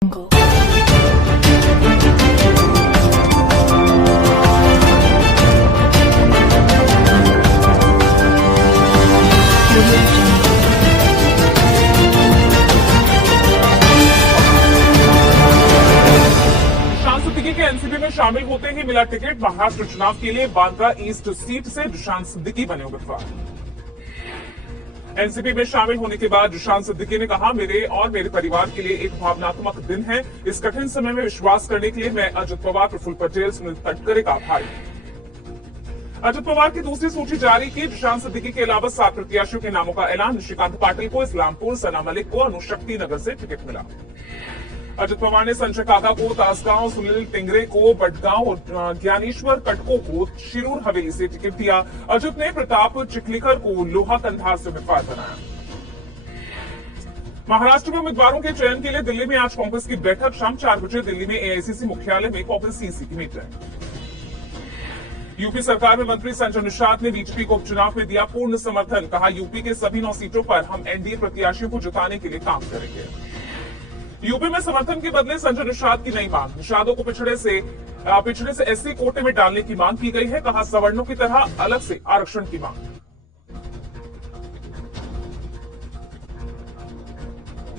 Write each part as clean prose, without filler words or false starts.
के एनसीपी में शामिल होते ही मिला टिकट। महाराष्ट्र चुनाव के लिए बांद्रा ईस्ट सीट से दुशांत सिद्दीकी बने उम्मीदवार। एनसीपी में शामिल होने के बाद दुशांत सिद्दीकी ने कहा, मेरे और मेरे परिवार के लिए एक भावनात्मक दिन है। इस कठिन समय में विश्वास करने के लिए मैं अजित पवार, प्रफुल्ल पटेल, सुनील तटकरे का आभारी हूं। अजित पवार की दूसरी सूची जारी की। दुशांत सिद्दीकी के अलावा 7 प्रत्याशियों के नामों का ऐलान। निशिकांत पाटिल को इस्लामपुर, सना मलिक को अनुशक्ति नगर से टिकट मिला। अजित पवार ने संजय काका को तासगांव, सुनील टिंगरे को बडगांव और ज्ञानेश्वर कटको को शिरूर हवेली से टिकट दिया। अजित ने प्रताप चिखलीकर को लोहा कंधार से उम्मीदवार बनाया। महाराष्ट्र में उम्मीदवारों के चयन के लिए दिल्ली में आज कांग्रेस की बैठक। शाम 4 बजे दिल्ली में एआईसीसी मुख्यालय में कांग्रेस सीसी की मीटिंग। यूपी सरकार में मंत्री संजय निषाद ने बीजेपी को उपचुनाव में दिया पूर्ण समर्थन। कहा, यूपी के सभी 9 सीटों पर हम एनडीए प्रत्याशियों को जिताने के लिए काम करेंगे। यूपी में समर्थन के बदले संजय निषाद की नई मांग। निषादों को पिछड़े से एससी कोटे में डालने की मांग की गई है। कहा, सवर्णों की तरह अलग से आरक्षण की मांग।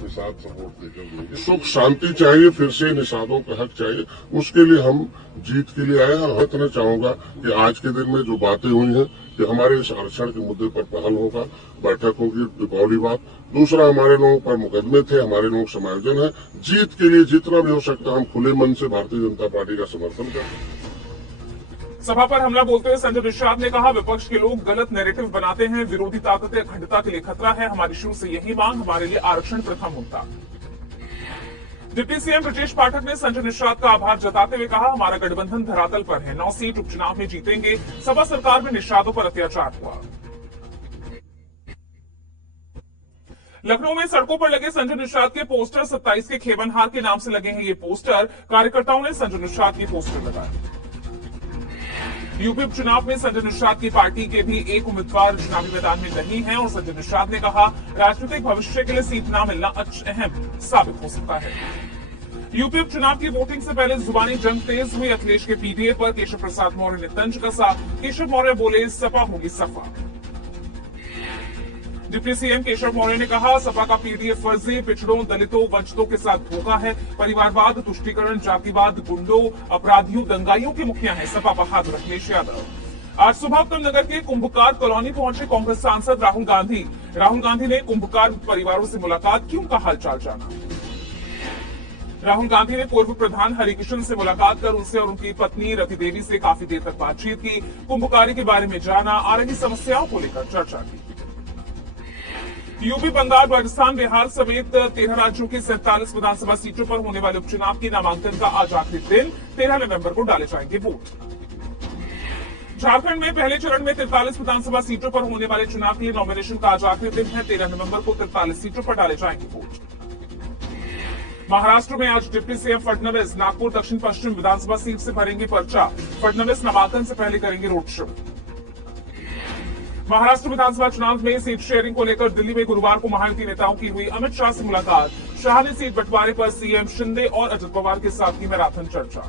निषाद सपोर्ट देकर देंगे। सुख शांति चाहिए, फिर से निषादों का हक चाहिए। उसके लिए हम जीत के लिए आए हैं। कहना चाहूंगा कि आज के दिन में जो बातें हुई हैं कि हमारे इस आरक्षण के मुद्दे पर पहल होगा, बैठक होगी, दीपावली बाद। दूसरा, हमारे लोगों पर मुकदमे थे, हमारे लोग समायोजन है। जीत के लिए जितना भी हो सकता है हम खुले मन से भारतीय जनता पार्टी का समर्थन करें। सभा पर हमला बोलते हुए संजय निषाद ने कहा, विपक्ष के लोग गलत नैरेटिव बनाते हैं। विरोधी ताकतें अखंडता के लिए खतरा है। हमारी शुरू से यही मांग, हमारे लिए आरक्षण प्रथम मुद्दा। डिप्टी सीएम ब्रजेश पाठक ने संजय निषाद का आभार जताते हुए कहा, हमारा गठबंधन धरातल पर है। 9 सीट उपचुनाव में जीतेंगे। सपा सरकार में निषादों पर अत्याचार हुआ। लखनऊ में सड़कों पर लगे संजय निषाद के पोस्टर 27 के खेवनहार के नाम से लगे हैं। ये पोस्टर कार्यकर्ताओं ने संजय निषाद के पोस्टर लगाए। यूपी उपचुनाव में संजय निषाद की पार्टी के भी एक उम्मीदवार चुनावी मैदान में नहीं है और संजय निषाद ने कहा, राजनीतिक भविष्य के लिए सीट न मिलना अहम साबित हो सकता है। यूपी उपचुनाव की वोटिंग से पहले जुबानी जंग तेज हुई। अखिलेश के पीडीए पर केशव प्रसाद मौर्य ने तंज कसा। केशव मौर्य बोले, सपा होगी सफा। डिप्टी सीएम केशव मौर्य ने कहा, सपा का पीडीए फर्जी, पिछड़ों, दलितों, वंचितों के साथ धोखा है। परिवारवाद, तुष्टीकरण, जातिवाद, गुंडों, अपराधियों, दंगाइयों के मुखिया है सपा बहादुर अखिलेश यादव। आज सुबह उत्तम नगर के कुंभकार कॉलोनी पहुंचे कांग्रेस सांसद राहुल गांधी। राहुल गांधी ने कुंभकार परिवारों से मुलाकात की, उनका हालचाल जाना। राहुल गांधी ने पूर्व प्रधान हरिकिशन से मुलाकात कर उनसे और उनकी पत्नी रति देवी से काफी देर तक बातचीत की। कुंभकारी के बारे में जाना, आ रही समस्याओं को लेकर चर्चा की। यूपी, बंगाल, राजस्थान, बिहार समेत 13 राज्यों की 47 विधानसभा सीटों पर होने वाले उपचुनाव की नामांकन का आज आखिरी दिन। 13 नवंबर को डाले जाएंगे वोट। झारखंड में पहले चरण में 43 विधानसभा सीटों पर होने वाले चुनाव के लिए नॉमिनेशन का आज आखिरी दिन है। 13 नवंबर को 43 सीटों पर डाले जाएंगे वोट। महाराष्ट्र में आज डिप्टी सीएम फडणवीस नागपुर दक्षिण पश्चिम विधानसभा सीट से भरेंगे पर्चा। फडणवीस नामांकन से पहले करेंगे रोड शो। महाराष्ट्र विधानसभा चुनाव में सीट शेयरिंग को लेकर दिल्ली में गुरुवार को महायुति नेताओं की हुई अमित शाह से मुलाकात। शाह ने सीट बंटवारे पर सीएम शिंदे और अजित पवार के साथ की मैराथन चर्चा।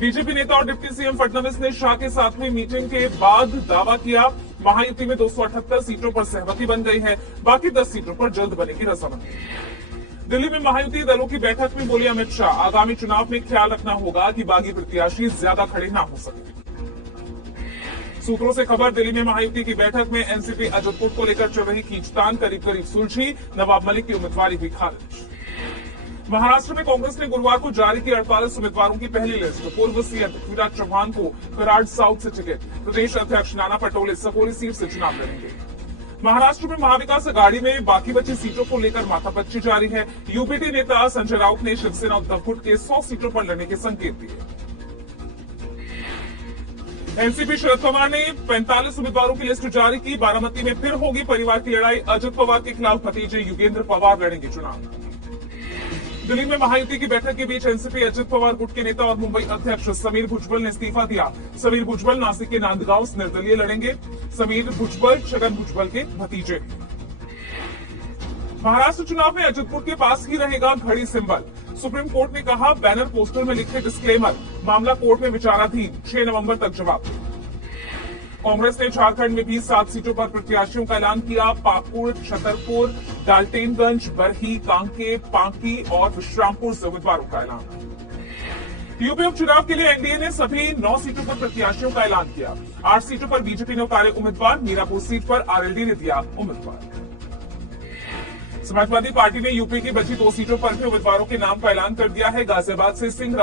बीजेपी नेता और डिप्टी सीएम फडणवीस ने शाह के साथ हुई मीटिंग के बाद दावा किया, महायुति में 278 सीटों पर सहमति बन गई है। बाकी 10 सीटों पर जल्द बनेगी रजामंदी। दिल्ली में महायुति दलों की बैठक में बोले अमित शाह, आगामी चुनाव में ख्याल रखना होगा कि बागी प्रत्याशी ज्यादा खड़े ना हो सके। सूत्रों से खबर, दिल्ली में महायुति की बैठक में एनसीपी अजदपुर को लेकर चल रही खींचतान करीब करीब सुलझी। नवाब मलिक की उम्मीदवारी हुई खारिज। महाराष्ट्र में कांग्रेस ने गुरुवार को जारी की 48 उम्मीदवारों की पहली लिस्ट। पूर्व सीएम पृथ्वीराज चौहान को कराड़ साउथ से टिकट। प्रदेश अध्यक्ष नाना पटोले सपोली सीट से चुनाव लड़ेंगे। महाराष्ट्र में महाविकास आघाड़ी में बाकी बची सीटों को लेकर माथापच्ची जारी है। यूपीटी नेता संजय राउत ने शिवसेना उद्धव गुट के 100 सीटों पर लड़ने के संकेत दिए। एनसीपी शरद पवार ने 45 उम्मीदवारों की लिस्ट जारी की। बारामती में फिर होगी परिवार की लड़ाई। अजित पवार के खिलाफ भतीजे युगेंद्र पवार लड़ेंगे चुनाव। दिल्ली में महायुति की बैठक के बीच एनसीपी अजित पवार गुट के नेता और मुंबई अध्यक्ष समीर भुजबल ने इस्तीफा दिया। समीर भुजबल नासिक के नांदगांव से निर्दलीय लड़ेंगे। समीर भुजबल छगन भुजबल के भतीजे। महाराष्ट्र चुनाव में अजितपुर के पास ही रहेगा घड़ी सिंबल। सुप्रीम कोर्ट ने कहा बैनर पोस्टर में लिखे डिस्क्लेमर, मामला कोर्ट में विचाराधीन, 6 नवंबर तक जवाब। कांग्रेस ने झारखंड में भी 7 सीटों पर प्रत्याशियों का ऐलान किया। पाकुड़, छतरपुर, डाल्टेनगंज, बरही, कांके, पांकी और विश्रामपुर से उम्मीदवारों का ऐलान। यूपी उपचुनाव के लिए एनडीए ने सभी 9 सीटों पर प्रत्याशियों का ऐलान किया। 8 सीटों पर बीजेपी ने उतारे उम्मीदवार। मीरापुर सीट पर आरएलडी ने दिया उम्मीदवार। समाजवादी पार्टी ने यूपी की बची 2 सीटों पर भी उम्मीदवारों के नाम का ऐलान कर दिया है। गाजियाबाद से सिंह